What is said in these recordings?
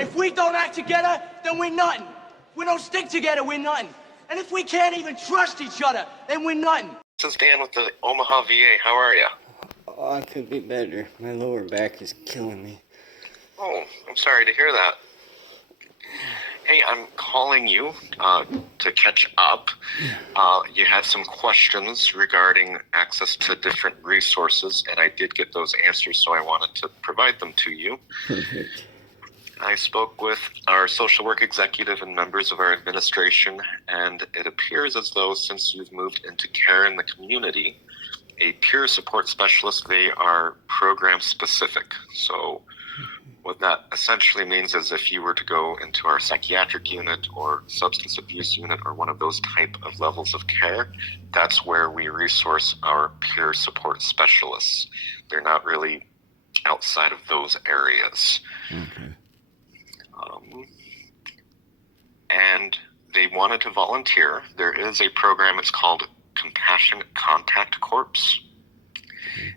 If we don't act together, then we're nothing. If we don't stick together, we're nothing. And if we can't even trust each other, then we're nothing. This is Dan with the Omaha VA. How are you? Oh, I could be better. My lower back is killing me. Oh, I'm sorry to hear that. Hey, I'm calling you to catch up. You had some questions regarding access to different resources, and I did get those answers, so I wanted to provide them to you. Perfect. I spoke with our social work executive and members of our administration, and it appears as though since you've moved into care in the community, a peer support specialist, they are program specific. So what that essentially means is if you were to go into our psychiatric unit or substance abuse unit or one of those type of levels of care, that's where we resource our peer support specialists. They're not really outside of those areas. Okay. And they wanted to volunteer. There is a program, it's called Compassionate Contact Corps.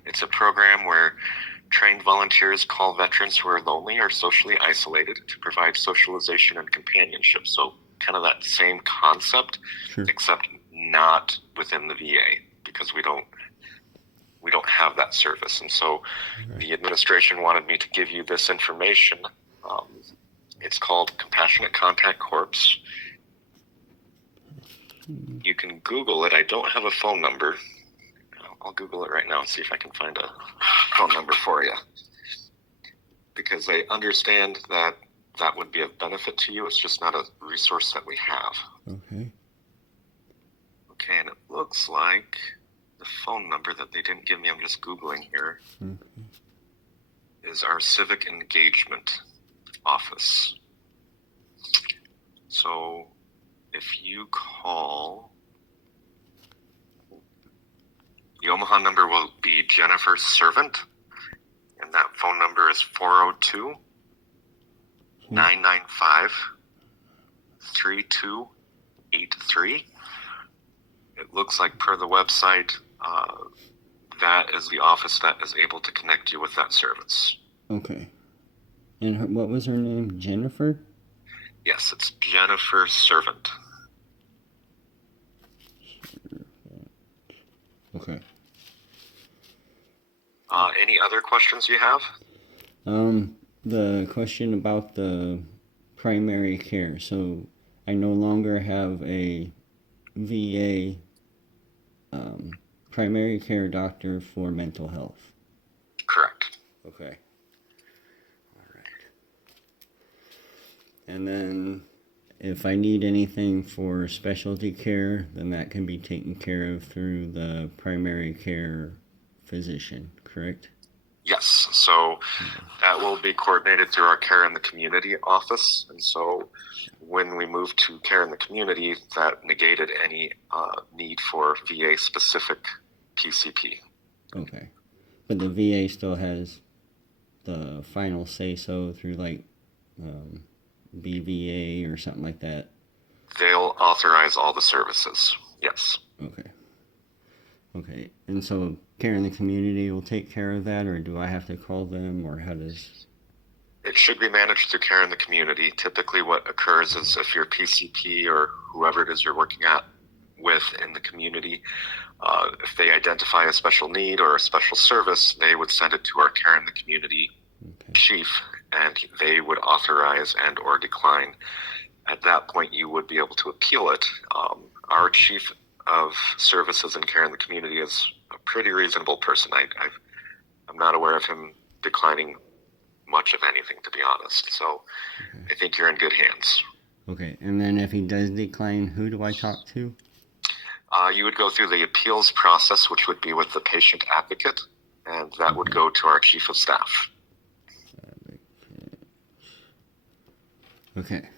It's a program where trained volunteers call veterans who are lonely or socially isolated to provide socialization and companionship. So kind of that same concept, Sure. except not within the VA, because we don't have that service. And so the administration wanted me to give you this information. It's called Compassionate Contact Corps. You can Google it. I don't have a phone number. I'll Google it right now and see if I can find a phone number for you. Because I understand that that would be of benefit to you. It's just not a resource that we have. Okay. Okay, and it looks like the phone number that they didn't give me, I'm just Googling here, is our Civic Engagement office. So if you call, the Omaha number will be Jennifer Servant, and that phone number is 402-995-3283. It looks like per the website, that is the office that is able to connect you with that service. Okay. And what was her name? Jennifer? Yes, it's Jennifer Servant. Okay. Any other questions you have? The question about the primary care. So I no longer have a VA primary care doctor for mental health. Correct. Okay. All right. And then if I need anything for specialty care, then that can be taken care of through the primary care physician, correct? Yes, so that will be coordinated through our Care in the Community office. And so when we moved to Care in the Community, that negated any need for VA-specific PCP. Okay. But the VA still has the final say-so through like BVA or something like that? They'll authorize all the services, yes. Okay. Okay. And so Care in the Community will take care of that, or do I have to call them, or how does... It should be managed through Care in the Community. Typically what occurs is if your PCP or whoever it is you're working with in the community, if they identify a special need or a special service, they would send it to our Care in the Community chief, and they would authorize and or decline. At that point, you would be able to appeal it. Our chief of services and Care in the Community is a pretty reasonable person. I'm not aware of him declining much of anything, to be honest. So I think you're in good hands. Okay, and then if he does decline, who do I talk to? You would go through the appeals process, which would be with the patient advocate, and that would go to our chief of staff. Okay.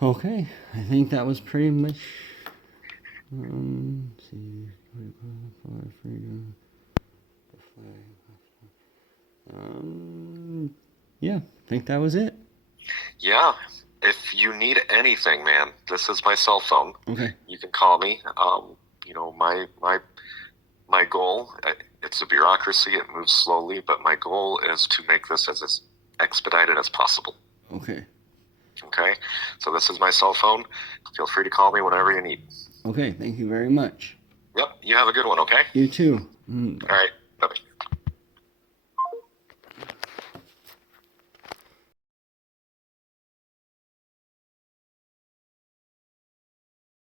Okay, I think that was pretty much... let's see... freedom... yeah, I think that was it. Yeah, if you need anything, man, this is my cell phone. Okay. You can call me. You know, my goal, it's a bureaucracy, it moves slowly, but my goal is to make this as expedited as possible. Okay. Okay? So this is my cell phone. Feel free to call me whenever you need. Okay, thank you very much. Yep, you have a good one, okay? You too. All right.